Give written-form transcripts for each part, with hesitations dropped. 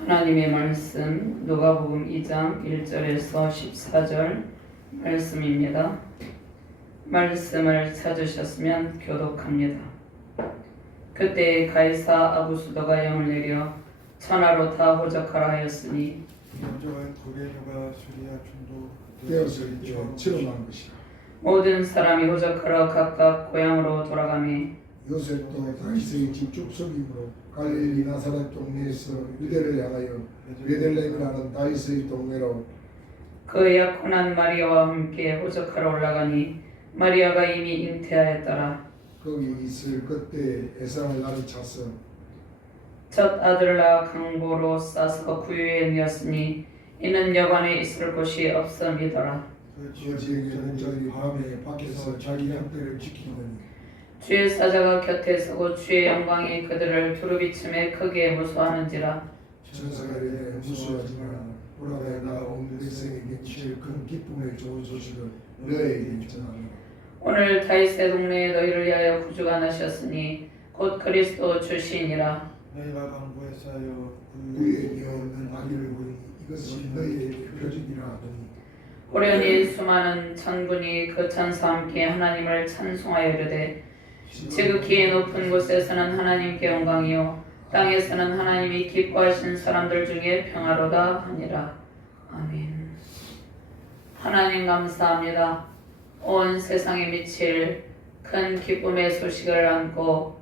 하나님의 말씀 누가복음 2장 1절에서 14절 말씀입니다. 말씀을 찾으셨으면 교독합니다. 그때 가이사 아구수도가 영을 내려 천하로 다 호적하라 하였으니 영적은 고개류가 수리아 중도 되었을 때 치러난 것이라. 모든 사람이 호적하러 각각 고향으로 돌아가매 요셉도 다윗의 집 족속이므로 갈릴리 나사렛 동네에서 유대를 향하여 베들레헴이라는 다윗의 동네로 그 약혼한 마리아와 함께 호적하러 올라가니 마리아가 이미 잉태하였더라. 거기 있을 그때 에상을 날이 차서 첫 아들을 낳아 강보로 싸서 구유에 누었으니 이는 여관에 있을 곳이 없음이더라. 그 지역에는 저들이 밤에 밖에서 자기 형태를 지키더니 주의 사자가 곁에 서고 주의 영광이 그들을 두루비침에 크게 무수하는지라. 천사가 이르되 무수하지 마라. 보라 내가 온 백성에게 제일 큰 기쁨의 좋은 소식을 너희에게 전하노라. 오늘 다윗의 동네에 너희를 위하여 구주가 나셨으니 곧 그리스도 주시니라. 너희가 강보에 쌓여 그의 여는 아기를 보니 이것이 너희에게 표적이라 하더니 호련히 수많은 천군이 그 천사와 함께 하나님을 찬송하여 이르되 지극히 높은 곳에서는 하나님께 영광이요 땅에서는 하나님이 기뻐하신 사람들 중에 평화로다 하니라. 아멘. 하나님 감사합니다. 온 세상에 미칠 큰 기쁨의 소식을 안고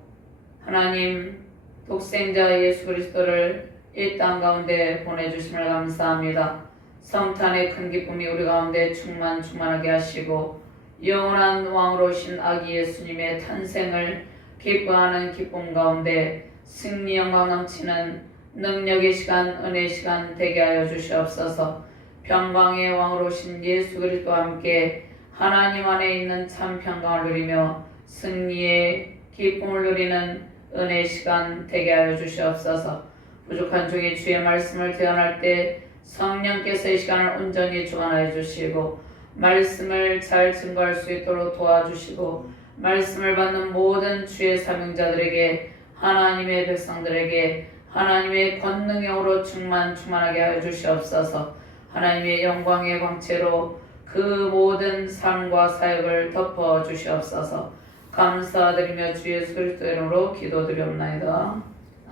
하나님 독생자 예수 그리스도를 이 땅 가운데 보내주심을 감사합니다. 성탄의 큰 기쁨이 우리 가운데 충만하게 하시고 영원한 왕으로 오신 아기 예수님의 탄생을 기뻐하는 기쁨 가운데 승리 영광 넘치는 능력의 시간, 은혜의 시간 되게 하여 주시옵소서. 평강의 왕으로 오신 예수 그리스도와 함께 하나님 안에 있는 참 평강을 누리며 승리의 기쁨을 누리는 은혜의 시간 되게 하여 주시옵소서. 부족한 중에 주의 말씀을 대언할 때 성령께서 이 시간을 온전히 주관하여 주시고 말씀을 잘 증거할 수 있도록 도와주시고 말씀을 받는 모든 주의 사명자들에게 하나님의 백성들에게 하나님의 권능형으로 충만하게 하여 주시옵소서. 하나님의 영광의 광채로 그 모든 삶과 사역을 덮어 주시옵소서. 감사드리며 주 예수 그리스도의 이름으로 기도드리옵나이다.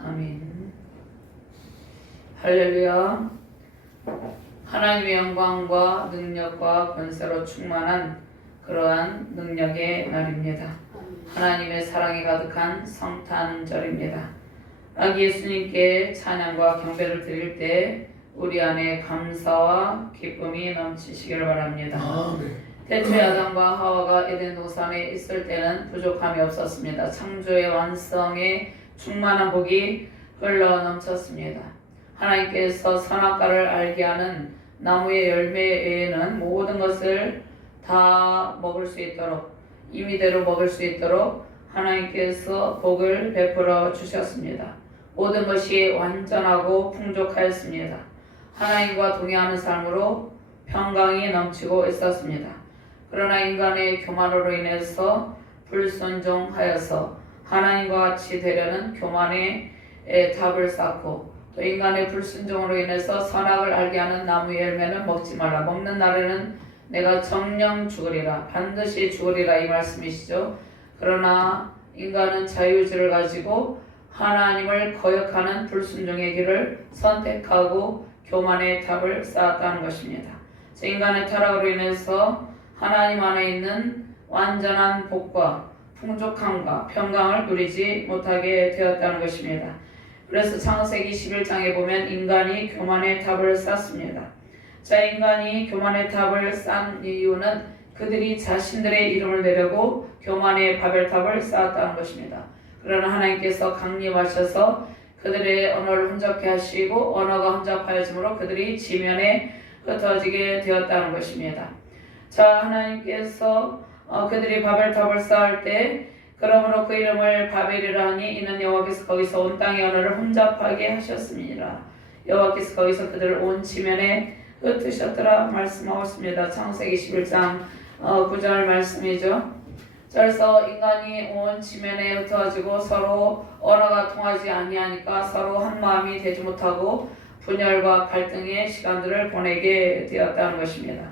아멘. 할렐루야. 하나님의 영광과 능력과 권세로 충만한 그러한 능력의 날입니다. 하나님의 사랑이 가득한 성탄절입니다. 아기 예수님께 찬양과 경배를 드릴 때 우리 안에 감사와 기쁨이 넘치시기를 바랍니다. 아멘. 태초에 아담과 하와가 에덴 동산에 있을 때는 부족함이 없었습니다. 창조의 완성에 충만한 복이 흘러 넘쳤습니다. 하나님께서 선악과를 알게 하는 나무의 열매 외에는 모든 것을 다 먹을 수 있도록 임의대로 먹을 수 있도록 하나님께서 복을 베풀어 주셨습니다. 모든 것이 완전하고 풍족하였습니다. 하나님과 동행하는 삶으로 평강이 넘치고 있었습니다. 그러나 인간의 교만으로 인해서 불순종하여서 하나님과 같이 되려는 교만의 답을 쌓고 또 인간의 불순종으로 인해서 선악을 알게 하는 나무의 열매는 먹지 말라. 먹는 날에는 내가 정령 죽으리라. 반드시 죽으리라 이 말씀이시죠. 그러나 인간은 자유의지를 가지고 하나님을 거역하는 불순종의 길을 선택하고 교만의 탑을 쌓았다는 것입니다. 인간의 타락으로 인해서 하나님 안에 있는 완전한 복과 풍족함과 평강을 누리지 못하게 되었다는 것입니다. 그래서 창세기 21장에 보면 인간이 교만의 탑을 쌓습니다. 자, 인간이 교만의 탑을 쌓은 이유는 그들이 자신들의 이름을 내려고 교만의 바벨탑을 쌓았다는 것입니다. 그러나 하나님께서 강림하셔서 그들의 언어를 혼잡케 하시고 언어가 혼잡하여지므로 그들이 지면에 흩어지게 되었다는 것입니다. 자, 하나님께서 그들이 바벨탑을 쌓을 때 그러므로 그 이름을 바벨이라 하니 이는 여호와께서 거기서 온 땅의 언어를 혼잡하게 하셨습니다. 여호와께서 거기서 그들을 온 지면에 흩으셨더라 말씀하고 있습니다. 창세기 11장 9절 말씀이죠. 그래서 인간이 온 지면에 흩어지고 서로 언어가 통하지 아니하니까 서로 한 마음이 되지 못하고 분열과 갈등의 시간들을 보내게 되었다는 것입니다.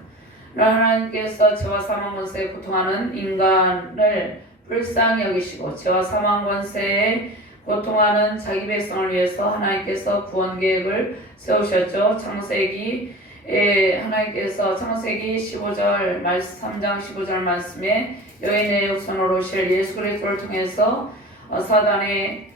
하나님께서 죄와 사망 권세에 고통하는 인간을 불쌍히 여기시고 죄와 사망 권세에 고통하는 자기 백성을 위해서 하나님께서 구원 계획을 세우셨죠. 하나님께서 창세기 15절 3장 15절 말씀에 여인의 육선으로 오실 예수 그리스도를 통해서 사단의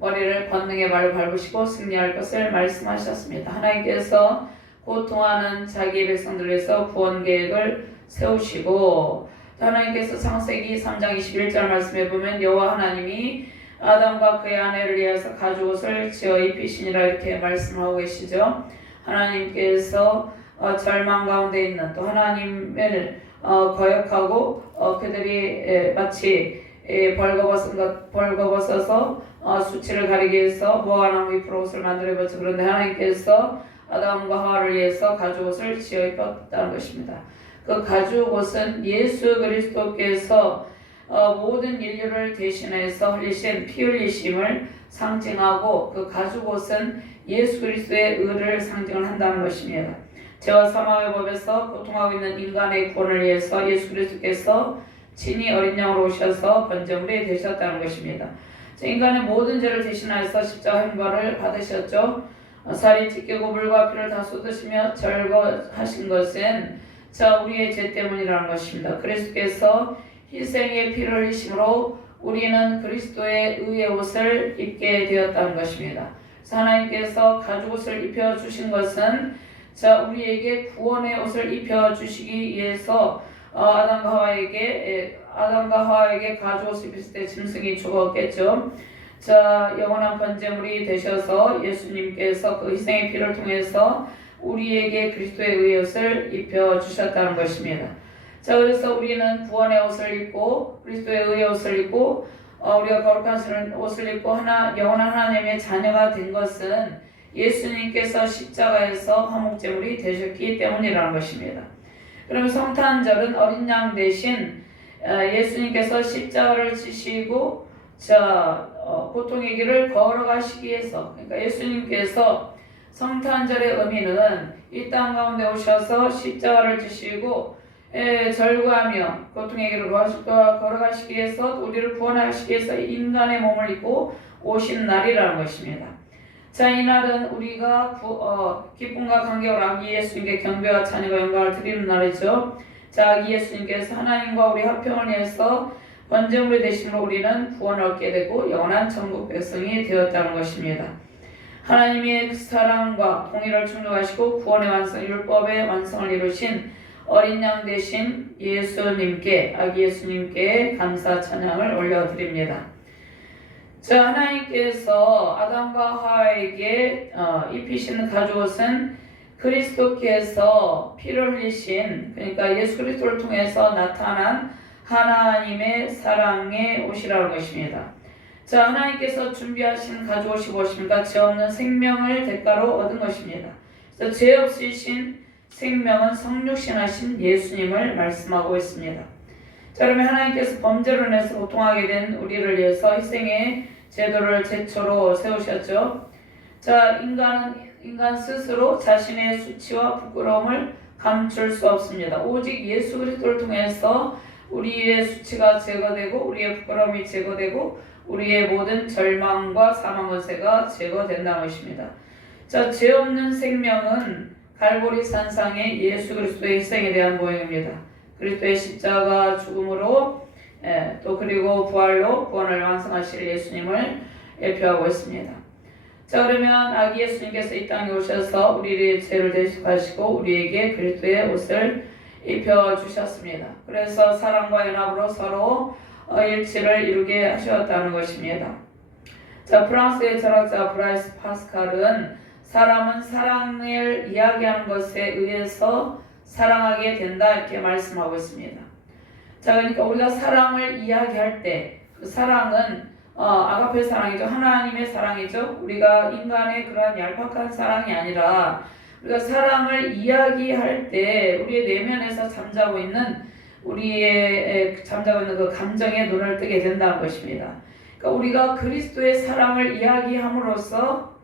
머리를 권능의 발로 밟으시고 승리할 것을 말씀하셨습니다. 하나님께서 고통하는 자기의 백성들을 위해서 구원 계획을 세우시고 하나님께서 창세기 3장 21절 말씀에 보면 여호와 하나님이 아담과 그의 아내를 위해서 가죽옷을 지어 입히시니라 이렇게 말씀하고 계시죠. 하나님께서 절망 가운데 있는 또 하나님을 거역하고 그들이 마치 벌거벗어서 수치를 가리기 위해서 무화과나무 잎으로 옷을 만들어 입었죠. 그런데 하나님께서 아담과 하와를 위해서 가죽옷을 지어 입었다는 것입니다. 그 가죽옷은 예수 그리스도께서 모든 인류를 대신해서 흘리신 피 흘리심을 상징하고 그 가죽옷은 예수 그리스도의 의를 상징을 한다는 것입니다. 죄와 사망의 법에서 고통하고 있는 인간의 구원을 위해서 예수 그리스도께서 친히 어린 양으로 오셔서 번제물이 되셨다는 것입니다. 인간의 모든 죄를 대신하여서 십자가 형벌을 받으셨죠. 살이 찢기고 물과 피를 다 쏟으시며 절거하신 것은 우리의 죄 때문이라는 것입니다. 그리스도께서 희생의 피를 흘리심으로 우리는 그리스도의 의의 옷을 입게 되었다는 것입니다. 하나님께서 가죽옷을 입혀주신 것은 우리에게 구원의 옷을 입혀주시기 위해서 아담과 하와에게 가죽옷을 입혔을 때 짐승이 죽었겠죠. 영원한 번제물이 되셔서 예수님께서 그 희생의 피를 통해서 우리에게 그리스도의 의의 옷을 입혀주셨다는 것입니다. 그래서 우리는 구원의 옷을 입고 그리스도의 의의 옷을 입고 우리가 거룩한 옷을 입고 영원한 하나님의 자녀가 된 것은 예수님께서 십자가에서 화목제물이 되셨기 때문이라는 것입니다. 그럼 성탄절은 어린 양 대신 예수님께서 십자가를 지시고 고통의 길을 걸어가시기 위해서, 그러니까 예수님께서 성탄절의 의미는 이 땅 가운데 오셔서 십자가를 지시고 절구하며 고통의 길을 걸어가시기 위해서 우리를 구원하시기 위해서 인간의 몸을 입고 오신 날이라는 것입니다. 이날은 우리가 기쁨과 감격으로 아기 예수님께 경배와 찬양과 영광을 드리는 날이죠. 아기 예수님께서 하나님과 우리 화평을 위해서 번제물이 되심으로 우리는 구원을 얻게 되고 영원한 천국 백성이 되었다는 것입니다. 하나님의 사랑과 공의를 충족하시고 구원의 완성, 율법의 완성을 이루신 어린 양 되신 예수님께, 아기 예수님께 감사 찬양을 올려드립니다. 하나님께서 아담과 하와에게 입히신 가죽옷은 그리스도께서 피를 흘리신, 그러니까 예수 그리스도를 통해서 나타난 하나님의 사랑의 옷이라는 것입니다. 하나님께서 준비하신 가죽옷이 무엇입니까? 죄 없는 생명을 대가로 얻은 것입니다. 죄 없으신 생명은 성육신하신 예수님을 말씀하고 있습니다. 그러면 하나님께서 범죄로 인해서 고통하게 된 우리를 위해서 희생의 제도를 제초로 세우셨죠. 인간 스스로 자신의 수치와 부끄러움을 감출 수 없습니다. 오직 예수 그리스도를 통해서 우리의 수치가 제거되고 우리의 부끄러움이 제거되고 우리의 모든 절망과 사망 권세가 제거된다는 것입니다. 죄 없는 생명은 갈보리 산상의 예수 그리스도의 희생에 대한 모형입니다. 그리스도의 십자가 죽음으로 또 그리고 부활로 구원을 완성하실 예수님을 예표하고 있습니다. 그러면 아기 예수님께서 이 땅에 오셔서 우리의 죄를 대속하시고 우리에게 그리스도의 옷을 입혀주셨습니다. 그래서 사랑과 연합으로 서로 일치를 이루게 하셨다는 것입니다. 프랑스의 철학자 브라이스 파스칼은 사람은 사랑을 이야기하는 것에 의해서 사랑하게 된다 이렇게 말씀하고 있습니다. 그러니까 우리가 사랑을 이야기할 때 그 사랑은 아가페 사랑이죠. 하나님의 사랑이죠. 우리가 인간의 그러한 얄팍한 사랑이 아니라 우리가 사랑을 이야기할 때 우리의 내면에서 잠자고 있는 그 감정에 눈을 뜨게 된다는 것입니다. 그러니까 우리가 그리스도의 사랑을 이야기함으로써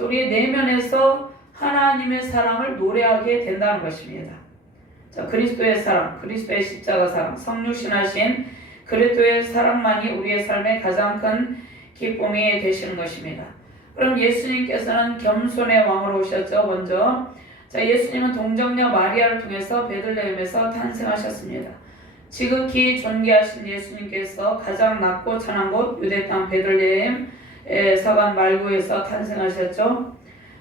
우리의 내면에서 하나님의 사랑을 노래하게 된다는 것입니다. 자, 그리스도의 사랑, 그리스도의 십자가 사랑, 성육신하신 그리스도의 사랑만이 우리의 삶의 가장 큰 기쁨이 되시는 것입니다. 그럼 예수님께서는 겸손의 왕으로 오셨죠. 먼저 자, 예수님은 동정녀 마리아를 통해서 베들레헴에서 탄생하셨습니다. 지극히 존귀하신 예수님께서 가장 낮고 찬한 곳 유대 땅 베들레헴 사관 말구에서 탄생하셨죠.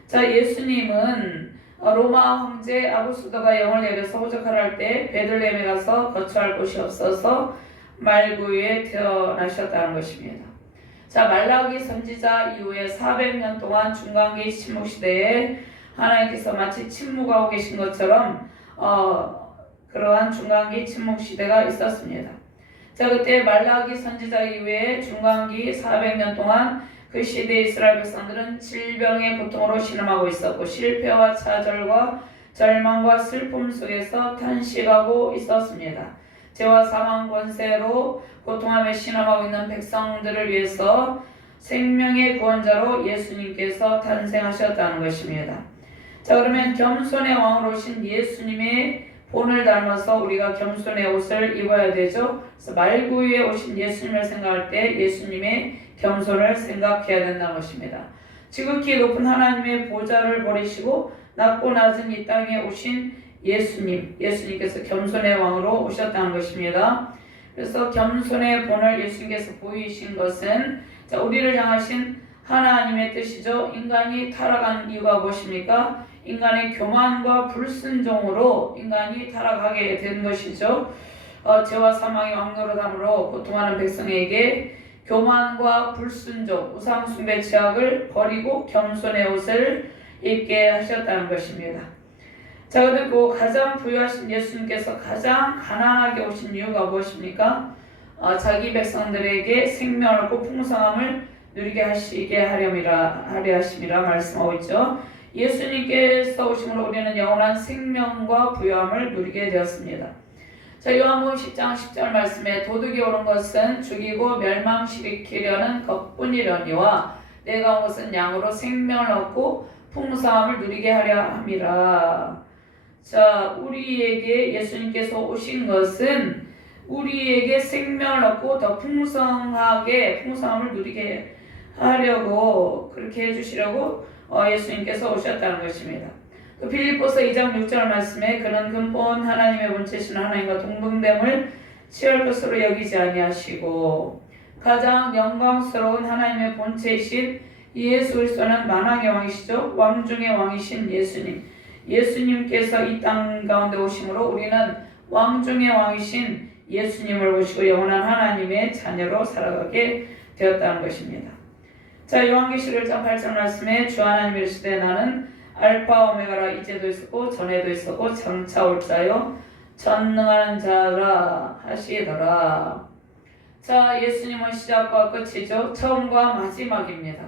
자, 예수님은 로마 황제 아구스도가 영을 내려서 호적하라 할 때 베들레헴에 가서 거처할 곳이 없어서 말구에 태어나셨다는 것입니다. 자, 말라기 선지자 이후에 400년 동안 중간기 침묵 시대에 하나님께서 마치 침묵하고 계신 것처럼 그러한 중간기 침묵 시대가 있었습니다. 자, 그때 말라기 선지자 이후에 중간기 400년 동안 그 시대의 이스라엘 백성들은 질병의 고통으로 신음하고 있었고 실패와 차절과 절망과 슬픔 속에서 탄식하고 있었습니다. 죄와 사망 권세로 고통하며 신음하고 있는 백성들을 위해서 생명의 구원자로 예수님께서 탄생하셨다는 것입니다. 자, 그러면 겸손의 왕으로 오신 예수님의 본을 닮아서 우리가 겸손의 옷을 입어야 되죠. 그래서 말구 위에 오신 예수님을 생각할 때 예수님의 겸손을 생각해야 된다는 것입니다. 지극히 높은 하나님의 보좌를 버리시고 낮고 낮은 이 땅에 오신 예수님께서 겸손의 왕으로 오셨다는 것입니다. 그래서 겸손의 본을 예수님께서 보이신 것은 자, 우리를 향하신 하나님의 뜻이죠. 인간이 타락한 이유가 무엇입니까? 인간의 교만과 불순종으로 인간이 타락하게 된 것이죠. 죄와 사망의 왕노릇함으로 고통하는 백성에게 교만과 불순종, 우상숭배 죄악을 버리고 겸손의 옷을 입게 하셨다는 것입니다. 자, 그리고 가장 부유하신 예수님께서 가장 가난하게 오신 이유가 무엇입니까? 자기 백성들에게 생명을 얻고 풍성함을 누리게 하시게 하려 하심이라 말씀하고 있죠. 예수님께서 오심으로 우리는 영원한 생명과 부유함을 누리게 되었습니다. 자, 요한복음 10장 10절 말씀에 도둑이 오는 것은 죽이고 멸망시키려는 것뿐이려니와 내가 온 것은 양으로 생명을 얻고 풍성함을 누리게 하려 함이라. 자, 우리에게 예수님께서 오신 것은 우리에게 생명을 얻고 더 풍성함을 누리게 하려고 그렇게 해주시려고 예수님께서 오셨다는 것입니다. 또 빌립보서 2장 6절 말씀에 그는 근본 하나님의 본체신 하나님과 동등됨을 취할 것으로 여기지 아니하시고 가장 영광스러운 하나님의 본체이신 예수 그리스도는 만왕의 왕이시죠. 왕 중의 왕이신 예수님께서 이 땅 가운데 오심으로 우리는 왕 중의 왕이신 예수님을 모시고 영원한 하나님의 자녀로 살아가게 되었다는 것입니다. 자, 요한계시록 1장 8절 말씀에 주 하나님이 이르시되 나는 알파 오메가라 이제도 있었고 전에도 있었고 장차 올 자요 전능한 자라 하시더라. 자, 예수님은 시작과 끝이죠. 처음과 마지막입니다.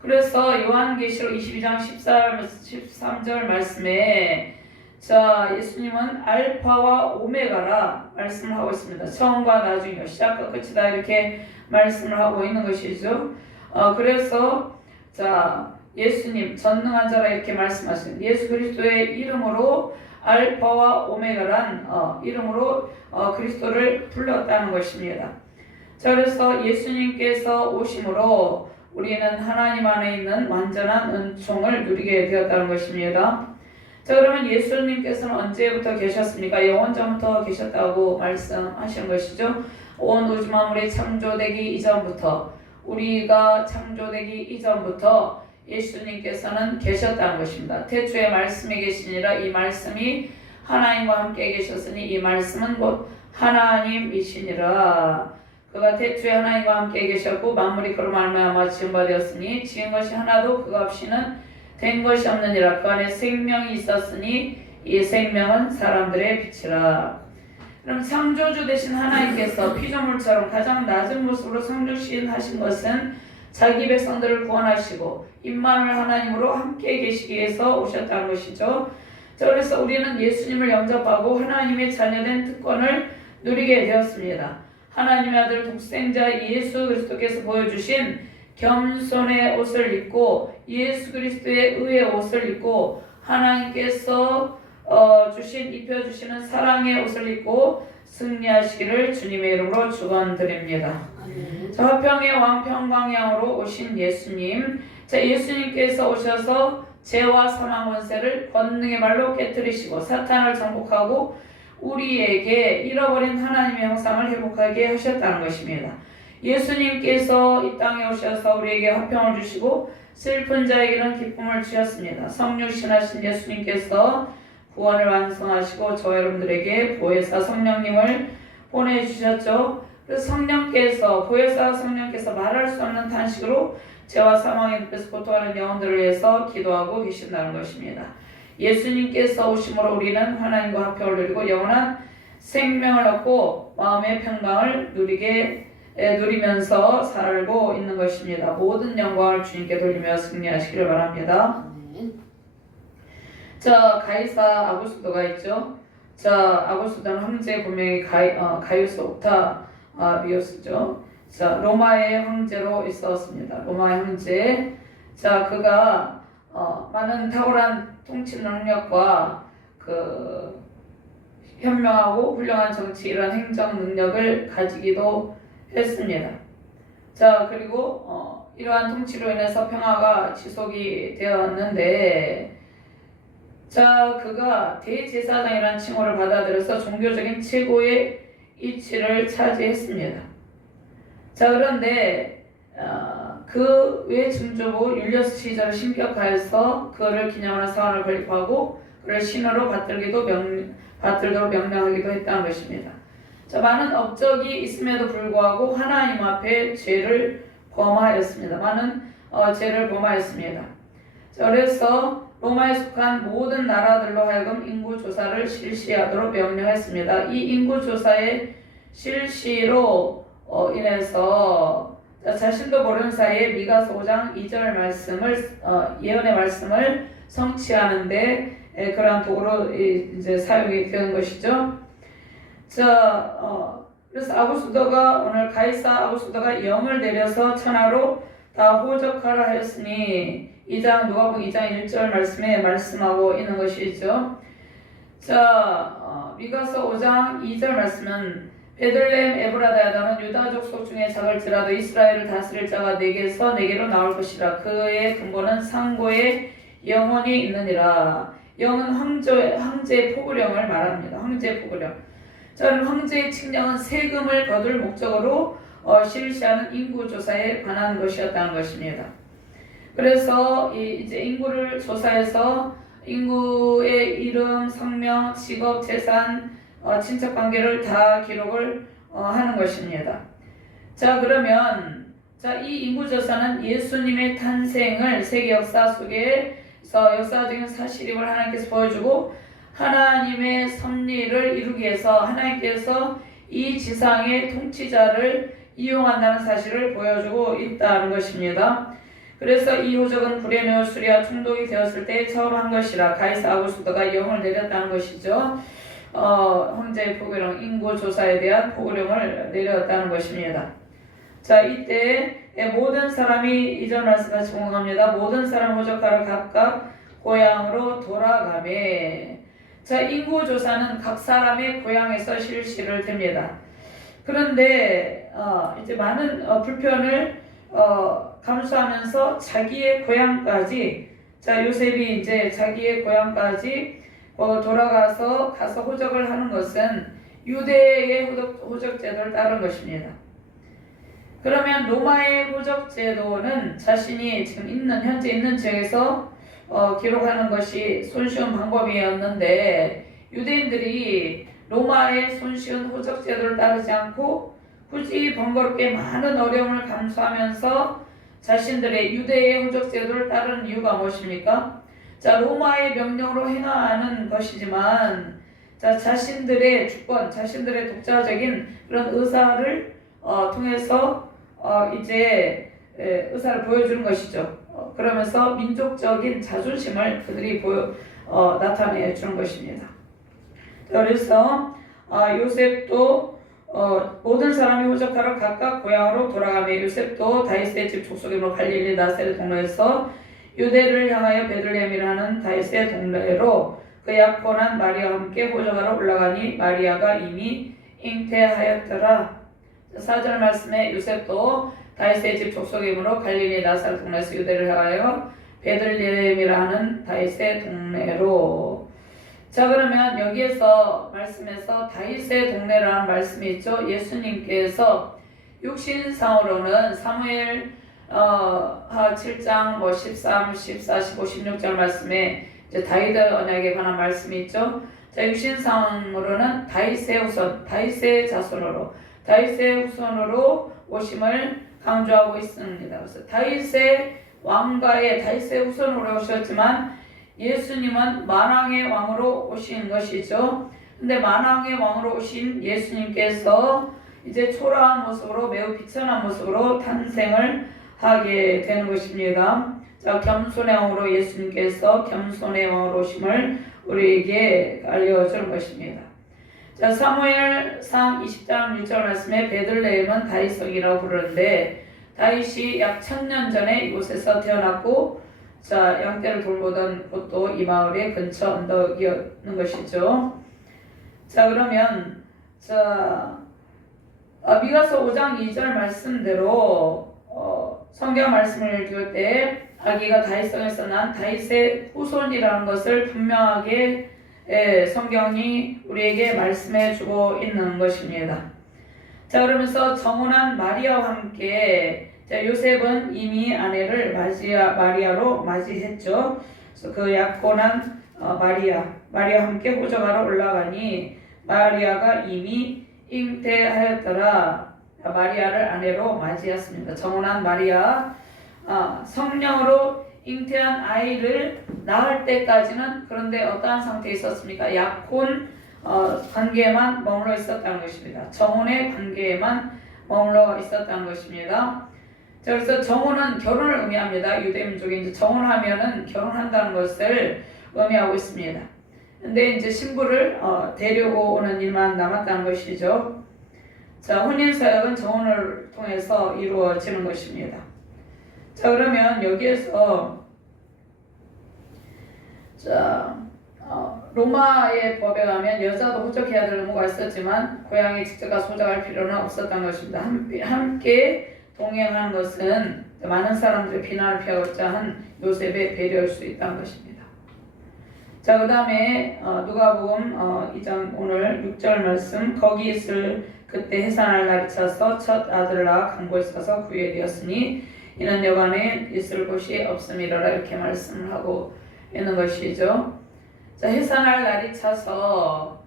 그래서 요한계시록 22장 13절 말씀에 자, 예수님은 알파와 오메가라 말씀을 하고 있습니다. 처음과 나중이요 시작과 끝이다 이렇게 말씀을 하고 있는 것이죠. 그래서 자, 예수님 전능한 자라 이렇게 말씀하시는 예수 그리스도의 이름으로 알파와 오메가란 이름으로 그리스도를 불렀다는 것입니다. 자, 그래서 예수님께서 오심으로 우리는 하나님 안에 있는 완전한 은총을 누리게 되었다는 것입니다. 자, 그러면 예수님께서는 언제부터 계셨습니까? 영원전부터 계셨다고 말씀하신 것이죠. 온 우주 만물이 창조되기 이전부터 우리가 창조되기 이전부터 예수님께서는 계셨다는 것입니다. 태초에 말씀이 계시니라 이 말씀이 하나님과 함께 계셨으니 이 말씀은 곧 하나님이시니라. 그가 태초에 하나님과 함께 계셨고 만물이 그로 말미암아 지은 바 되었으니 지은 것이 하나도 그가 없이는 된 것이 없느니라. 그 안에 생명이 있었으니 이 생명은 사람들의 빛이라. 그럼 창조주 되신 하나님께서 피조물처럼 가장 낮은 모습으로 성육신하신 것은 자기 백성들을 구원하시고 임마누엘 하나님으로 함께 계시기 위해서 오셨다는 것이죠. 자, 그래서 우리는 예수님을 영접하고 하나님의 자녀된 특권을 누리게 되었습니다. 하나님의 아들 독생자 예수 그리스도께서 보여주신 겸손의 옷을 입고 예수 그리스도의 의의 옷을 입고 하나님께서 입혀주시는 사랑의 옷을 입고 승리하시기를 주님의 이름으로 축원드립니다. 자, 화평의 왕 평강양으로 오신 예수님, 자, 예수님께서 오셔서 죄와 사망 원세를 권능의 말로 깨뜨리시고 사탄을 정복하고 우리에게 잃어버린 하나님의 형상을 회복하게 하셨다는 것입니다. 예수님께서 이 땅에 오셔서 우리에게 화평을 주시고 슬픈 자에게는 기쁨을 주셨습니다. 성육신하신 예수님께서 구원을 완성하시고 저와 여러분들에게 보혜사 성령님을 보내주셨죠. 그래서 보혜사 성령께서 말할 수 없는 탄식으로 죄와 사망의 늪에서 고통하는 영혼들을 위해서 기도하고 계신다는 것입니다. 예수님께서 오심으로 우리는 하나님과 화평을 누리고 영원한 생명을 얻고 마음의 평강을 누리면서 살고 있는 것입니다. 모든 영광을 주님께 돌리며 승리하시기를 바랍니다. 자, 가이사 아구스도가 있죠. 자, 아구스도는 황제의 본명이 가이우스 옥타비우스죠. 자, 로마의 황제로 있었습니다. 로마의 황제. 자, 그가 많은 탁월한 통치 능력과 그 현명하고 훌륭한 정치 이런 행정 능력을 가지기도 했습니다. 자, 그리고 이러한 통치로 인해서 평화가 지속이 되었는데, 자, 그가 대제사장이라는 칭호를 받아들여서 종교적인 최고의 위치를 차지했습니다. 자, 그런데 그 외 증조부 율리어스 시저를 신격하여서 그를 기념하는 사원을 건립하고 그를 신하로 받들도록 명령하기도 했다는 것입니다. 자, 많은 업적이 있음에도 불구하고 하나님 앞에 죄를 범하였습니다. 죄를 범하였습니다. 자, 그래서 로마에 속한 모든 나라들로 하여금 인구조사를 실시하도록 명령했습니다. 이 인구조사의 실시로 인해서 자신도 모르는 사이에 미가서 5장 2절 예언의 말씀을 성취하는데 그러한 도구로 이제 사용이 되는 것이죠. 자, 그래서 가이사 아구스도가 영을 내려서 천하로 다 호적하라 하였으니 2장 누가복음 2장 1절 말씀에 말씀하고 있는 것이죠. 자, 미가서 5장 2절 말씀은 베들레헴 에브라다야 너는 유다 족속 중에 작을지라도 이스라엘을 다스릴 자가 내게로 나올 것이라. 그의 근본은 상고에 영원히 있느니라. 영은 황제의 포구령을 말합니다. 황제의 포구령. 저는 황제의 칙령은 세금을 거둘 목적으로 실시하는 인구조사에 관한 것이었다는 것입니다. 그래서 이제 인구를 조사해서 인구의 이름, 성명, 직업, 재산, 친척관계를 다 기록을 하는 것입니다. 자, 그러면 이 인구조사는 예수님의 탄생을 세계 역사 속에서 역사적인 사실임을 하나님께서 보여주고 하나님의 섭리를 이루기 위해서 하나님께서 이 지상의 통치자를 이용한다는 사실을 보여주고 있다는 것입니다. 그래서 이 호적은 구레네오 수리아 총독이 되었을 때 처음 한 것이라. 가이사 아구스도가 영을 내렸다는 것이죠. 황제의 포고령, 인구조사에 대한 포고령을 내렸다는 것입니다. 자, 이때 모든 사람이 이전 말씀같이 공감합니다. 모든 사람 호적하러 각각 고향으로 돌아가매. 자, 인구조사는 각 사람의 고향에서 실시를 됩니다. 그런데 이제 많은 불편을 감수하면서 자기의 고향까지, 자, 요셉이 이제 자기의 고향까지 가서 호적을 하는 것은 유대의 호적 제도를 따른 것입니다. 그러면 로마의 호적 제도는 자신이 지금 현재 있는 지역에서 기록하는 것이 손쉬운 방법이었는데, 유대인들이 로마의 손쉬운 호적 제도를 따르지 않고 굳이 번거롭게 많은 어려움을 감수하면서 자신들의 유대의 호적 제도를 따르는 이유가 무엇입니까? 자, 로마의 명령으로 행하는 것이지만, 자, 자신들의 주권, 자신들의 독자적인 그런 의사를 통해서 이제 의사를 보여주는 것이죠. 그러면서 민족적인 자존심을 그들이 나타내 주는 것입니다. 그래서 요셉도 모든 사람이 호적하러 각각 고향으로 돌아가며 요셉도 다윗의 집 족속이므로 갈릴리 나사렛 동네에서 유대를 향하여 베들레헴이라는 다윗의 동네로 그 약혼한 마리아와 함께 호적하러 올라가니 마리아가 이미 잉태하였더라. 4절 말씀에 요셉도 다윗의 집 족속이므로 갈릴리 나사렛 동네에서 유대를 향하여 베들레헴이라는 다윗의 동네로. 자, 그러면 여기에서 말씀에서 다윗의 동네라는 말씀이 있죠. 예수님께서 육신상으로는 사무엘 7장 13, 14, 15, 16절 말씀에 이제 다윗의 언약에 관한 말씀이 있죠. 자, 육신상으로는 다윗의 후손, 다윗의 자손으로, 다윗의 후손으로 오심을 강조하고 있습니다. 그래서 다윗의 왕가의 다윗의 후손으로 오셨지만 예수님은 만왕의 왕으로 오신 것이죠. 근데 만왕의 왕으로 오신 예수님께서 이제 초라한 모습으로 매우 비천한 모습으로 탄생을 하게 되는 것입니다. 자, 겸손의 왕으로 예수님께서 겸손의 왕으로 오심을 우리에게 알려주는 것입니다. 자, 사무엘상 20장 1절 말씀에 베들레헴은 다윗성이라고 부르는데 다윗이 약 1000년 전에 이곳에서 태어났고 자, 양떼를 돌보던 곳도 이 마을의 근처 언덕이었는 것이죠. 자, 그러면 미가서 5장 2절 말씀대로 성경 말씀을 읽을 때 아기가 다윗성에서 난 다윗의 후손이라는 것을 분명하게 성경이 우리에게 말씀해 주고 있는 것입니다. 자, 그러면서 정혼한 마리아와 함께 자, 요셉은 이미 아내를 마리아로 맞이했죠. 그래서 그 약혼한 마리아와 함께 호적하러 올라가니 마리아가 이미 잉태하였더라. 마리아를 아내로 맞이했습니다. 정혼한 마리아, 성령으로 잉태한 아이를 낳을 때까지는 그런데 어떠한 상태에 있었습니까? 약혼 관계에만 머물러 있었다는 것입니다. 정혼의 관계에만 머물러 있었다는 것입니다. 자, 그래서 정혼은 결혼을 의미합니다. 유대민족이 이제 정혼하면은 결혼한다는 것을 의미하고 있습니다. 근데 이제 신부를 데리고 오는 일만 남았다는 것이죠. 자, 혼인서약은 정혼을 통해서 이루어지는 것입니다. 자, 그러면 여기에서 로마의 법에 가면 여자도 호적해야 될 의무가 있었지만 고향에 직접 가서 호적할 필요는 없었던 것입니다. 함께 동행하는 것은 많은 사람들의 비난을 피하고자 한 요셉의 배려일 수 있다는 것입니다. 자, 그 다음에 누가복음 2장 오늘 6절 말씀 거기 있을 그때 해산할 날이 차서 첫 아들을 낳아 강고에 싸서 구유되었으니 이는 여관에 있을 곳이 없음이라 이렇게 말씀을 하고 있는 것이죠. 자, 해산할 날이 차서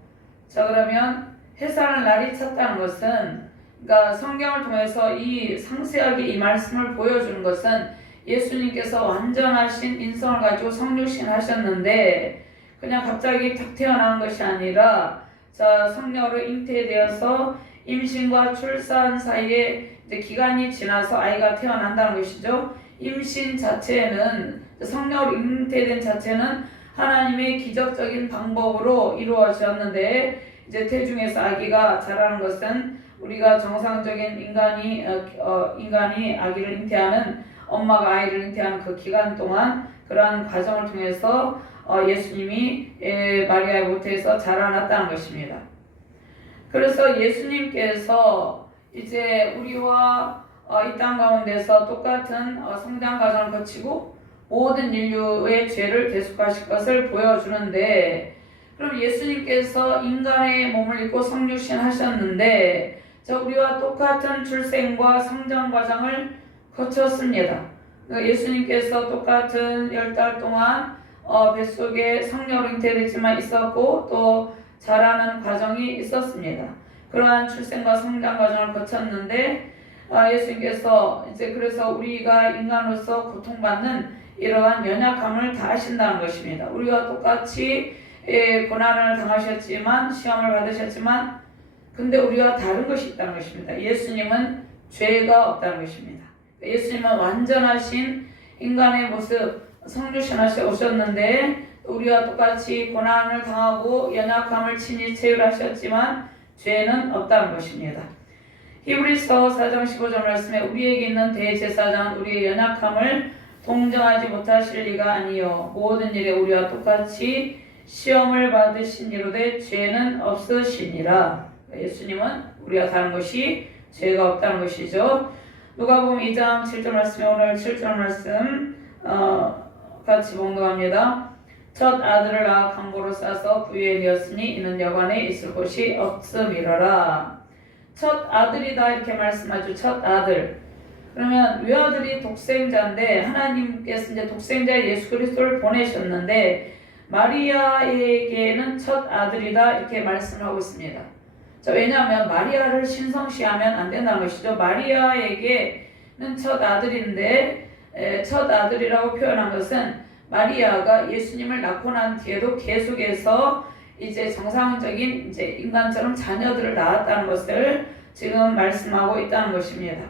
자, 그러면 해산할 날이 찼다는 것은 그러니까 성경을 통해서 이 상세하게 이 말씀을 보여주는 것은 예수님께서 완전하신 인성을 가지고 성육신 하셨는데 그냥 갑자기 탁 태어난 것이 아니라 자, 성령으로 잉태되어서 임신과 출산 사이에 이제 기간이 지나서 아이가 태어난다는 것이죠. 임신 자체는 성령으로 잉태된 자체는 하나님의 기적적인 방법으로 이루어졌는데 이제 태중에서 아기가 자라는 것은 우리가 정상적인 인간이 아기를 잉태하는 엄마가 아이를 잉태하는 그 기간 동안 그러한 과정을 통해서 예수님이 마리아의 모태에서 자라났다는 것입니다. 그래서 예수님께서 이제 우리와 이 땅 가운데서 똑같은 성장 과정을 거치고 모든 인류의 죄를 대속하실 것을 보여주는데 그럼 예수님께서 인간의 몸을 입고 성육신 하셨는데 자, 우리와 똑같은 출생과 성장 과정을 거쳤습니다. 그러니까 예수님께서 똑같은 10달 동안 뱃속에 성령으로 잉태됐지만 있었고 또 자라는 과정이 있었습니다. 그러한 출생과 성장 과정을 거쳤는데 예수님께서 이제 그래서 우리가 인간으로서 고통받는 이러한 연약함을 다 하신다는 것입니다. 우리와 똑같이 고난을 당하셨지만 시험을 받으셨지만 근데 우리와 다른 것이 있다는 것입니다. 예수님은 죄가 없다는 것입니다. 예수님은 완전하신 인간의 모습 성육신하셔 오셨는데 우리와 똑같이 고난을 당하고 연약함을 친히 체휼하셨지만 죄는 없다는 것입니다. 히브리서 4장 15절 말씀에 우리에게 있는 대제사장은 우리의 연약함을 동정하지 못하실 리가 아니요 모든 일에 우리와 똑같이 시험을 받으신 이로되 죄는 없으시니라. 예수님은 우리가 다른 것이 죄가 없다는 것이죠. 누가복음 2장 7절 말씀에 오늘 7절 말씀 같이 봉독합니다. 첫 아들을 낳아 강보로 싸서 구유에 되었으니 이는 여관에 있을 곳이 없음이러라. 첫 아들이다 이렇게 말씀하죠. 첫 아들. 그러면 외아들이 독생자인데 하나님께서 이제 독생자 예수 그리스도를 보내셨는데 마리아에게는 첫 아들이다 이렇게 말씀하고 있습니다. 자, 왜냐하면 마리아를 신성시하면 안 된다는 것이죠. 마리아에게는 첫 아들인데 첫 아들이라고 표현한 것은 마리아가 예수님을 낳고 난 뒤에도 계속해서 이제 정상적인 이제 인간처럼 자녀들을 낳았다는 것을 지금 말씀하고 있다는 것입니다.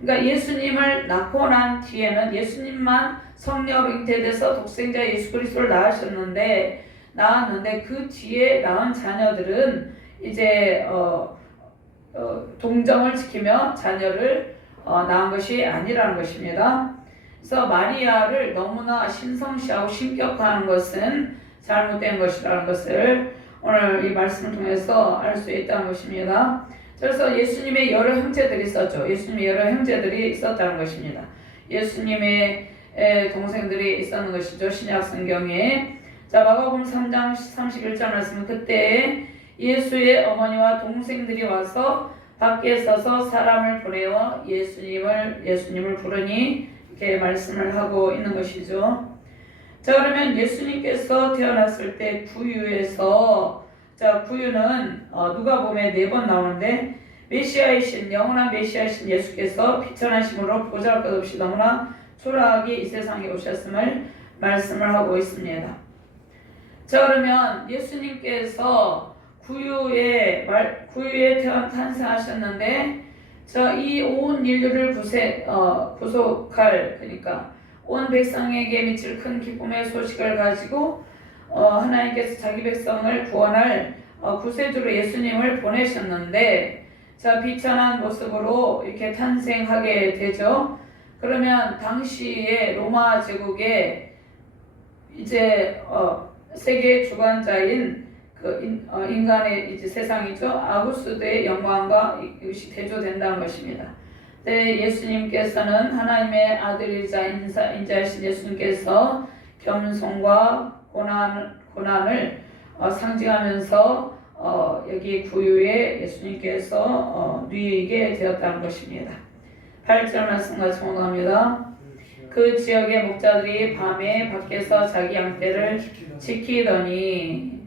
그러니까 예수님을 낳고 난 뒤에는 예수님만 성령으로 잉태돼서 독생자 예수 그리스도를 낳았는데 그 뒤에 낳은 자녀들은 이제 동정을 지키며 자녀를 낳은 것이 아니라는 것입니다. 그래서 마리아를 너무나 신성시하고 신격화하는 것은 잘못된 것이라는 것을 오늘 이 말씀을 통해서 알 수 있다는 것입니다. 그래서 예수님의 여러 형제들이 있었죠. 예수님의 여러 형제들이 있었다는 것입니다. 예수님의 동생들이 있었는 것이죠. 신약 성경에. 자, 마가복음 3장 31절 말씀은 그때 예수의 어머니와 동생들이 와서 밖에 서서 사람을 보내어 예수님을 부르니 이렇게 말씀을 하고 있는 것이죠. 자, 그러면 예수님께서 태어났을 때 구유에서 자, 구유는 누가복음에 4번 나오는데 메시아이신 영원한 메시아이신 예수께서 비천하심으로 보잘것없이 너무나 초라하게 이 세상에 오셨음을 말씀을 하고 있습니다. 자, 그러면 예수님께서 구유에 탄생하셨는데 자, 이 온 인류를 구속할 그러니까 온 백성에게 미칠 큰 기쁨의 소식을 가지고 하나님께서 자기 백성을 구원할 구세주로 예수님을 보내셨는데 자, 비천한 모습으로 이렇게 탄생하게 되죠. 그러면 당시에 로마 제국의 이제 세계 주관자인 그 인간의 이제 세상이죠. 아구스도의 영광과 이것이 대조된다는 것입니다. 네, 예수님께서는 하나님의 아들이자 인자이신 예수님께서 겸손과 고난을 상징하면서 여기 구유에 예수님께서 누이게 되었다는 것입니다. 8절 말씀 같이 봉독합니다. 그 지역의 목자들이 밤에 밖에서 자기 양떼를 지키더니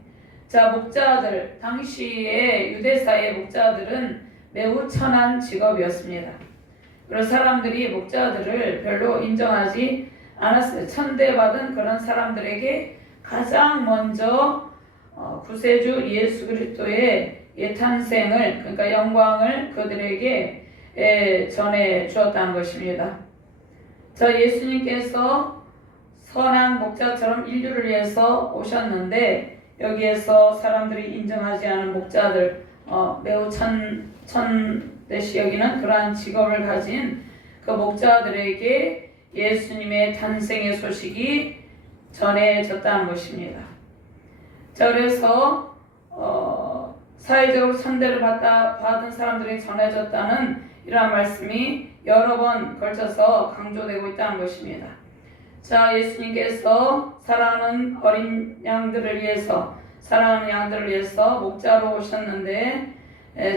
자, 목자들, 당시에 유대사의 목자들은 매우 천한 직업이었습니다. 그런 사람들이 목자들을 별로 인정하지 않았어요. 천대받은 그런 사람들에게 가장 먼저 구세주 예수 그리스도의 탄생을 그러니까 영광을 그들에게 전해 주었다는 것입니다. 자, 예수님께서 선한 목자처럼 인류를 위해서 오셨는데 여기에서 사람들이 인정하지 않은 목자들 매우 천대시 여기는 그러한 직업을 가진 그 목자들에게 예수님의 탄생의 소식이 전해졌다는 것입니다. 자, 그래서 사회적으로 천대를 받은 사람들에게 전해졌다는 이러한 말씀이 여러 번 걸쳐서 강조되고 있다는 것입니다. 자, 예수님께서 사랑하는 양들을 위해서 목자로 오셨는데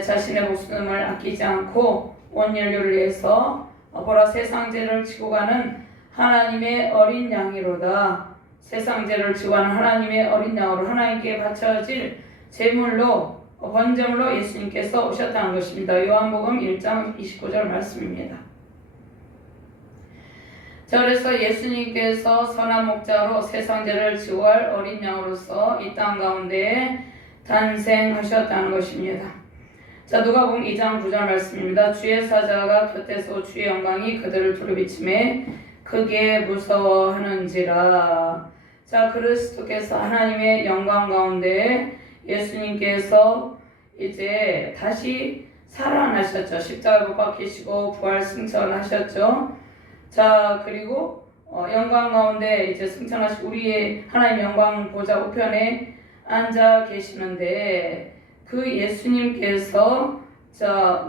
자신의 목숨을 아끼지 않고 온 인류를 위해서 보라 세상 죄를 지고 가는 하나님의 어린 양이로다. 세상 죄를 지고 가는 하나님의 어린 양으로 하나님께 바쳐질 제물로 번제물로 예수님께서 오셨다는 것입니다. 요한복음 1장 29절 말씀입니다. 자, 그래서 예수님께서 선한 목자로 세상 죄를 지고 갈 어린 양으로서 이 땅 가운데 탄생하셨다는 것입니다. 자, 누가복음 2장 9절 말씀입니다. 주의 사자가 곁에서 주의 영광이 그들을 두루비침에 크게 무서워하는지라. 자, 그리스도께서 하나님의 영광 가운데 예수님께서 이제 다시 살아나셨죠. 십자가에 못 박히시고 부활 승천하셨죠. 자, 그리고 영광 가운데 이제 승천하시고 우리의 하나님 영광 보좌 우편에 앉아 계시는데 그 예수님께서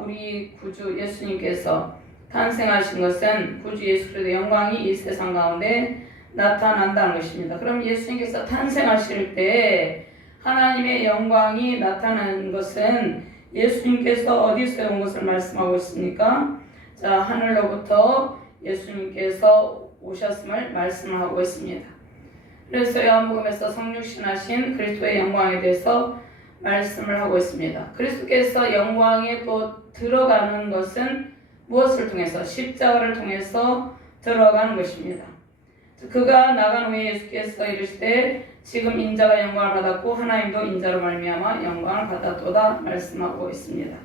우리 구주 예수님께서 탄생하신 것은 구주 예수 그리스도의 영광이 이 세상 가운데 나타난다는 것입니다. 그럼 예수님께서 탄생하실 때 하나님의 영광이 나타나는 것은 예수님께서 어디서 온 것을 말씀하고 있습니까? 자, 하늘로부터 예수님께서 오셨음을 말씀하고 있습니다. 그래서 요한복음에서 성육신하신 그리스도의 영광에 대해서 말씀을 하고 있습니다. 그리스도께서 영광에 또 들어가는 것은 무엇을 통해서? 십자가를 통해서 들어가는 것입니다. 그가 나간 후에 예수께서 이르시되 지금 인자가 영광을 받았고 하나님도 인자로 말미암아 영광을 받았도다 말씀하고 있습니다.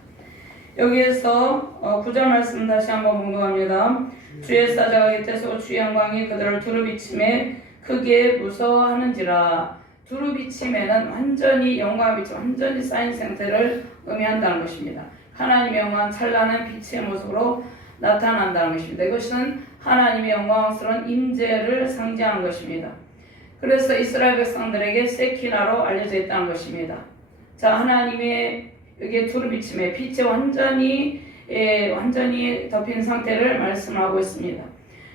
여기에서 9절 말씀 다시 한번 봉독합니다. 주의 사자가 곁에서 주의 영광이 그들을 두루비침에 크게 무서워하는지라. 두루비침에는 완전히 영광의 빛이 완전히 쌓인 상태를 의미한다는 것입니다. 하나님의 영광은 찬란한 빛의 모습으로 나타난다는 것입니다. 이것은 하나님의 영광스러운 임재를 상징하는 것입니다. 그래서 이스라엘 백성들에게 세키나로 알려져 있다는 것입니다. 자, 하나님의 여기에 두루비침에 빛이 완전히 덮인 상태를 말씀하고 있습니다.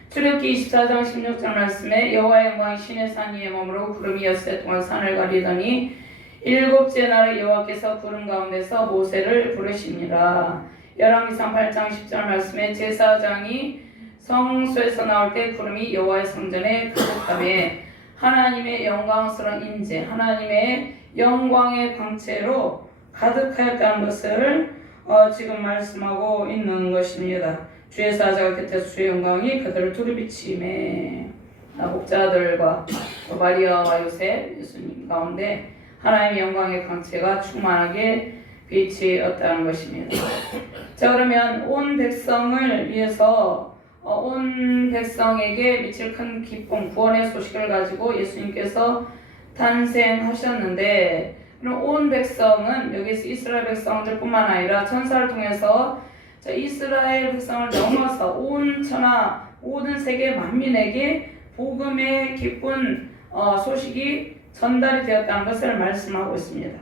출애굽기 24장 16절 말씀에 여호와의 영광이 신의 산 위에 머무르고 구름이 엿새 동안 산을 가리더니 일곱째 날에 여호와께서 구름 가운데서 모세를 부르시니라. 열왕기상 8장 10절 말씀에 제사장이 성소에서 나올 때 구름이 여호와의 성전에 가득하매 하나님의 영광스러운 임재, 하나님의 영광의 광채로 가득하였다는 것을 지금 말씀하고 있는 것입니다. 주의 사자가 곁에서 주의 영광이 그들을 두루비침에 목자들과 마리아와 요셉 예수님 가운데 하나님의 영광의 광채가 충만하게 빛이었다는 것입니다. 자, 그러면 온 백성을 위해서 온 백성에게 미칠 큰 기쁨, 구원의 소식을 가지고 예수님께서 탄생하셨는데, 그럼 온 백성은 여기서 이스라엘 백성들뿐만 아니라 천사를 통해서 이스라엘 백성을 넘어서 온 천하 모든 세계 만민에게 복음의 기쁜 소식이 전달이 되었다는 것을 말씀하고 있습니다.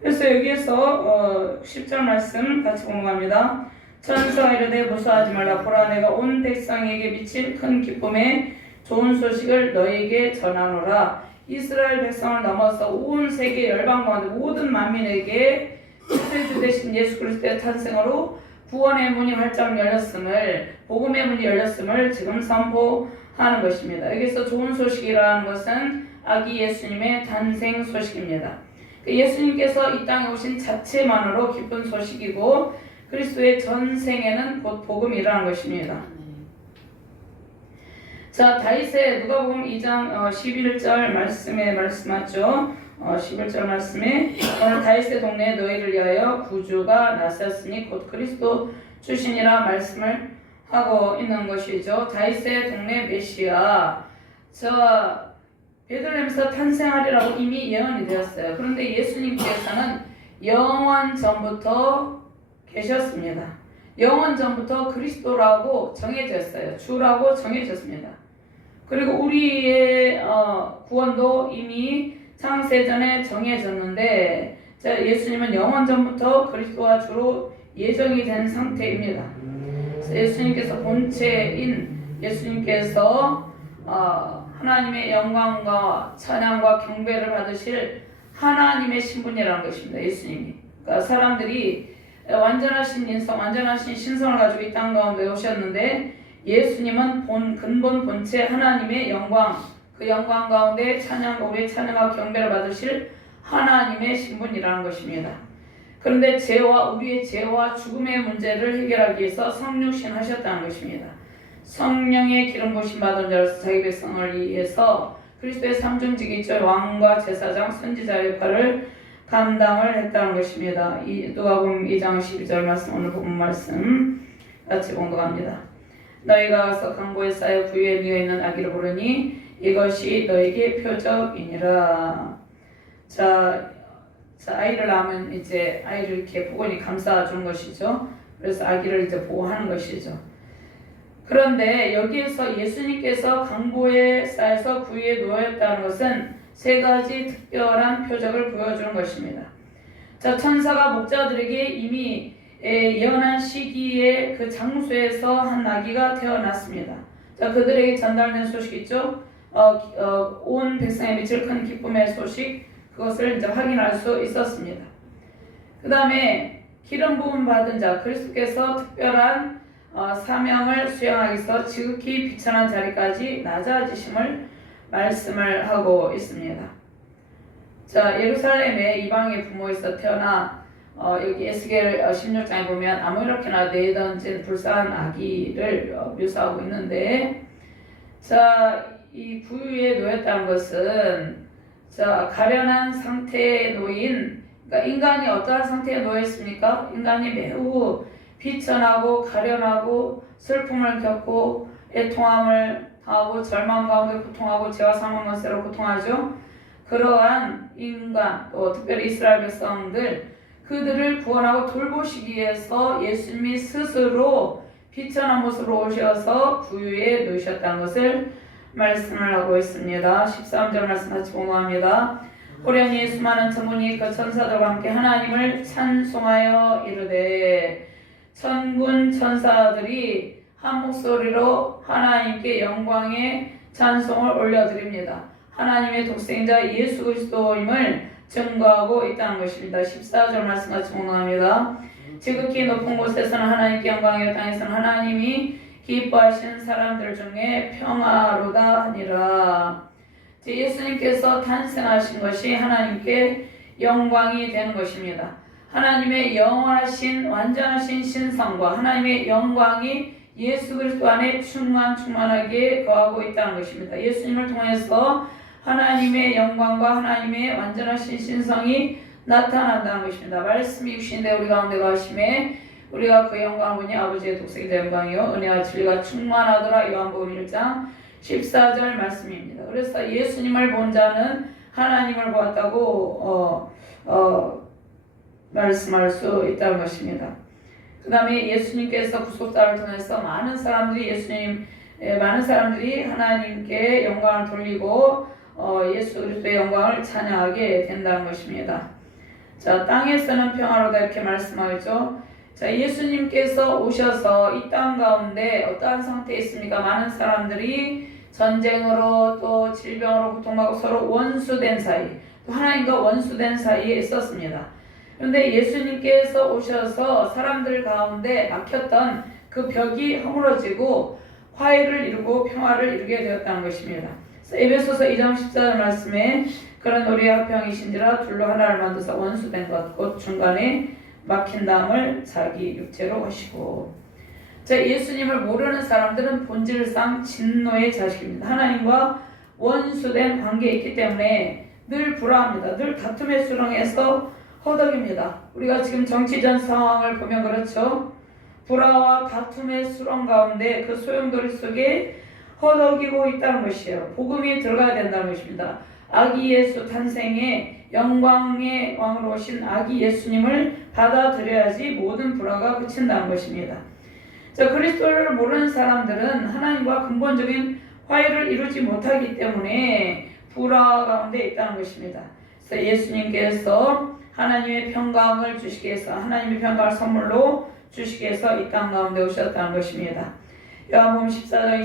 그래서 여기에서 10절 말씀 같이 공부합니다. 천사가 이르되 무서워하지 말라. 보라, 내가 온 백성에게 미칠 큰 기쁨의 좋은 소식을 너에게 전하노라. 이스라엘 백성을 넘어서 온 세계 열방 가운데 모든 만민에게 구세주 되신 예수 그리스도의 탄생으로 구원의 문이 활짝 열렸음을, 복음의 문이 열렸음을 지금 선포하는 것입니다. 여기서 좋은 소식이라는 것은 아기 예수님의 탄생 소식입니다. 예수님께서 이 땅에 오신 자체만으로 기쁜 소식이고 그리스도의 전생에는 곧 복음이라는 것입니다. 자, 다윗의 누가복음 2장 11절 말씀에 말씀하죠. 11절 말씀에 오늘 다윗의 동네에 너희를 위하여 구주가 나섰으니 곧 그리스도 출신이라 말씀을 하고 있는 것이죠. 다윗의 동네 메시아. 베들레헴에서 탄생하리라고 이미 예언이 되었어요. 그런데 예수님께서는 영원 전부터 계셨습니다. 영원 전부터 그리스도라고 정해졌어요. 주라고 정해졌습니다. 그리고 우리의 구원도 이미 창세전에 정해졌는데, 예수님은 영원 전부터 그리스도와 주로 예정이 된 상태입니다. 예수님께서 본체인 예수님께서 하나님의 영광과 찬양과 경배를 받으실 하나님의 신분이라는 것입니다. 예수님이. 그러니까 사람들이 완전하신 인성, 완전하신 신성을 가지고 이 땅 가운데 오셨는데 예수님은 근본 본체 하나님의 영광, 그 영광 가운데 우리의 찬양과 경배를 받으실 하나님의 신분이라는 것입니다. 그런데 우리의 죄와 죽음의 문제를 해결하기 위해서 성육신 하셨다는 것입니다. 성령의 기름 부으심 받은 자로서 자기 백성을 위해서 그리스도의 삼중직이죠. 왕과 제사장, 선지자의 역할을 감당을 했다는 것입니다. 누가복음 2장 12절 말씀, 오늘 본문 말씀 같이 공독합니다. 너희가 가서 강보에 쌓여 구유에 미어있는 아기를 보르니 이것이 너에게 표적이니라. 자, 자, 아이를 낳으면 이제 아이를 이렇게 보고니 감싸 주는 것이죠. 그래서 아기를 이제 보호하는 것이죠. 그런데 여기에서 예수님께서 강보에 쌓여서 구유에 누워있다는 것은 세 가지 특별한 표적을 보여주는 것입니다. 자, 천사가 목자들에게 이미 예언한 시기에 그 장소에서 한 아기가 태어났습니다. 자, 그들에게 전달된 소식 있죠? 온 백성에 미칠 큰 기쁨의 소식, 그것을 이제 확인할 수 있었습니다. 그 다음에 기름 부음 받은 자 그리스도께서 특별한 사명을 수행하기 위해서 지극히 비천한 자리까지 낮아지심을 말씀을 하고 있습니다. 자, 예루살렘에 이방의 부모에서 태어나 여기 에스겔 16장에 보면 아무렇게나 내던진 불쌍한 아기를 묘사하고 있는데, 자, 이 구유에 놓였다는 것은 자, 가련한 상태에 놓인, 그러니까 인간이 어떠한 상태에 놓여 있습니까? 인간이 매우 비천하고 가련하고 슬픔을 겪고 애통함을 당하고 절망 가운데 고통하고 죄와 사망 권세로 고통하죠. 그러한 인간, 또 특별히 이스라엘 백성들, 그들을 구원하고 돌보시기 위해서 예수님이 스스로 비천한 모습으로 오셔서 구유에 놓으셨다는 것을 말씀을 하고 있습니다. 13절 말씀 같이 공부합니다. 호련히 수많은 천군이 그 천사들과 함께 하나님을 찬송하여 이르되, 천군 천사들이 한 목소리로 하나님께 영광의 찬송을 올려드립니다. 하나님의 독생자 예수 그리스도임을 증거하고 있다는 것입니다. 14절 말씀 같이 공부합니다. 지극히 높은 곳에서는 하나님께 영광이요 땅에서는 하나님이 기뻐하신 사람들 중에 평화로다 하니라. 예수님께서 탄생하신 것이 하나님께 영광이 되는 것입니다. 하나님의 영원하신 완전하신 신성과 하나님의 영광이 예수 그리스도 안에 충만하게 거하고 있다는 것입니다. 예수님을 통해서 하나님의 영광과 하나님의 완전하신 신성이 나타난다는 것입니다. 말씀이 육신대 우리 가운데 가심에 우리가 그 영광을 보니 아버지의 독생자 영광이요 은혜와 진리가 충만하더라. 요한복음 1장 14절 말씀입니다. 그래서 예수님을 본 자는 하나님을 보았다고 말씀할 수 있다는 것입니다. 그 다음에 예수님께서 구속사를 통해서 많은 사람들이 하나님께 영광을 돌리고 예수 그리스도의 영광을 찬양하게 된다는 것입니다. 자, 땅에서는 평화로다 이렇게 말씀하죠. 자, 예수님께서 오셔서 이 땅 가운데 어떠한 상태에 있습니까? 많은 사람들이 전쟁으로 또 질병으로 고통받고 서로 원수된 사이, 또 하나님과 원수된 사이에 있었습니다. 그런데 예수님께서 오셔서 사람들 가운데 막혔던 그 벽이 허물어지고 화해를 이루고 평화를 이루게 되었다는 것입니다. 에베소서 2장 14절 말씀에 그런 우리의 화평이신지라 둘로 하나를 만드사 원수된 것 곧 중간에 막힌 담을 자기 육체로 하시고. 자, 예수님을 모르는 사람들은 본질상 진노의 자식입니다. 하나님과 원수된 관계에 있기 때문에 늘 불화합니다. 늘 다툼의 수렁에서 허덕입니다. 우리가 지금 정치전 상황을 보면 그렇죠. 불화와 다툼의 수렁 가운데 그 소용돌이 속에 허덕이고 있다는 것이에요. 복음이 들어가야 된다는 것입니다. 아기 예수 탄생에 영광의 왕으로 오신 아기 예수님을 받아들여야지 모든 불화가 그친다는 것입니다. 자, 그리스도를 모르는 사람들은 하나님과 근본적인 화해를 이루지 못하기 때문에 불화 가운데 있다는 것입니다. 그래서 예수님께서 하나님의 평강을 주시기 위해서 하나님의 평강을 선물로 주시기 위해서 이 땅 가운데 오셨다는 것입니다. 요한복음 14장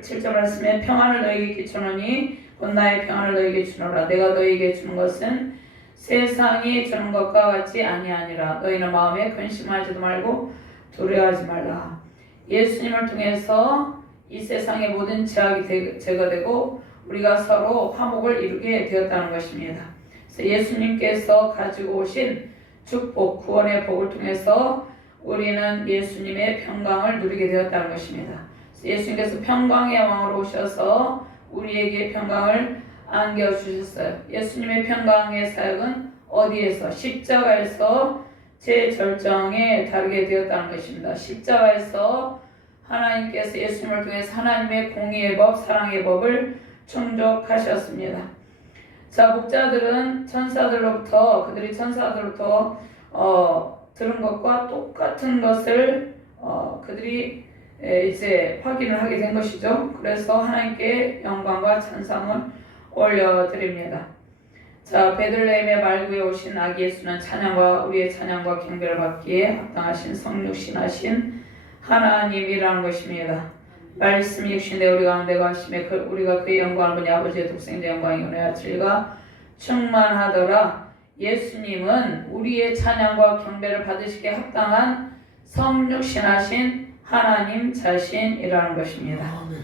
27절 말씀에 평안을 너희에게 끼치노니 곧 나의 평안을 너희에게 주노라. 내가 너희에게 주는 것은 세상이 주는 것과 같이 아니하니라. 너희는 마음에 근심하지도 말고 두려워하지 말라. 예수님을 통해서 이 세상의 모든 제약이 제거되고 우리가 서로 화목을 이루게 되었다는 것입니다. 그래서 예수님께서 가지고 오신 축복, 구원의 복을 통해서 우리는 예수님의 평강을 누리게 되었다는 것입니다. 예수님께서 평강의 왕으로 오셔서 우리에게 평강을 안겨주셨어요. 예수님의 평강의 사역은 어디에서? 십자가에서 제 절정에 다르게 되었다는 것입니다. 십자가에서 하나님께서 예수님을 통해서 하나님의 공의의 법, 사랑의 법을 충족하셨습니다. 자, 목자들은 그들이 천사들로부터 들은 것과 똑같은 것을 그들이 이제 확인을 하게 된 것이죠. 그래서 하나님께 영광과 찬송을 올려드립니다. 자, 베들레헴의 말구에 오신 아기 예수는 우리의 찬양과 경배를 받기에 합당하신 성육신하신 하나님이라는 것입니다. 말씀이 육신되 우리 가운데 가심에 우리가 그의 영광을 보니 아버지의 독생자 영광이 은혜와 진리가 충만하더라. 예수님은 우리의 찬양과 경배를 받으시기에 합당한 성육신하신 하나님 자신이라는 것입니다. 아멘.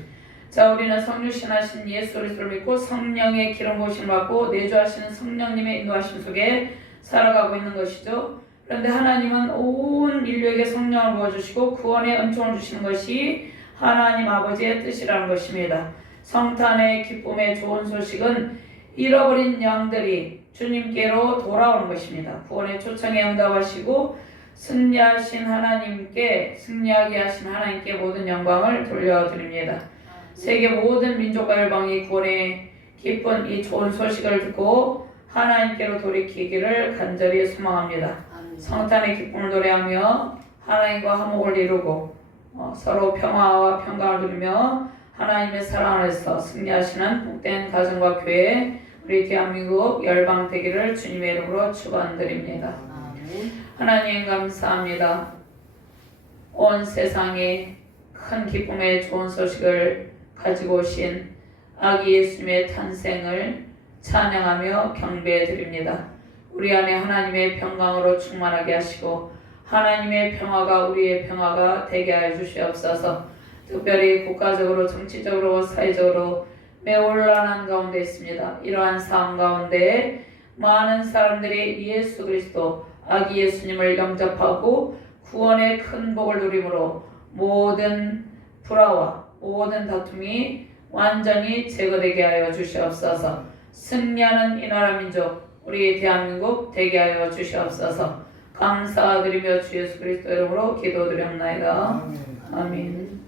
자, 우리는 성육신하신 예수 그리스도를 믿고 성령의 기름 부으심을 받고 내주하시는 성령님의 인도하심 속에 살아가고 있는 것이죠. 그런데 하나님은 온 인류에게 성령을 부어주시고 구원의 은총을 주시는 것이 하나님 아버지의 뜻이라는 것입니다. 성탄의 기쁨의 좋은 소식은 잃어버린 양들이 주님께로 돌아오는 것입니다. 구원의 초청에 응답하시고 승리하게 하신 하나님께 모든 영광을 돌려드립니다. 세계 모든 민족과 열방이 구원의 기쁜 이 좋은 소식을 듣고 하나님께로 돌이키기를 간절히 소망합니다. 성탄의 기쁨을 노래하며 하나님과 화목을 이루고 서로 평화와 평강을 누리며 하나님의 사랑 안에서 승리하시는 복된 가정과 교회 우리 대한민국 열방 되기를 주님의 이름으로 축원드립니다. 하나님 감사합니다. 온 세상에 큰 기쁨의 좋은 소식을 가지고 오신 아기 예수님의 탄생을 찬양하며 경배해 드립니다. 우리 안에 하나님의 평강으로 충만하게 하시고 하나님의 평화가 우리의 평화가 되게 하여 주시옵소서. 특별히 국가적으로 정치적으로 사회적으로 매우 혼란한 가운데 있습니다. 이러한 상황 가운데 많은 사람들이 예수 그리스도 아기 예수님을 영접하고 구원의 큰 복을 누림으로 모든 불화와 모든 다툼이 완전히 제거되게 하여 주시옵소서. 승리하는 이 나라 민족 우리 대한민국 되게 하여 주시옵소서. 감사드리며 주 예수 그리스도 이름으로 기도드렸나이다. 아멘. 아멘.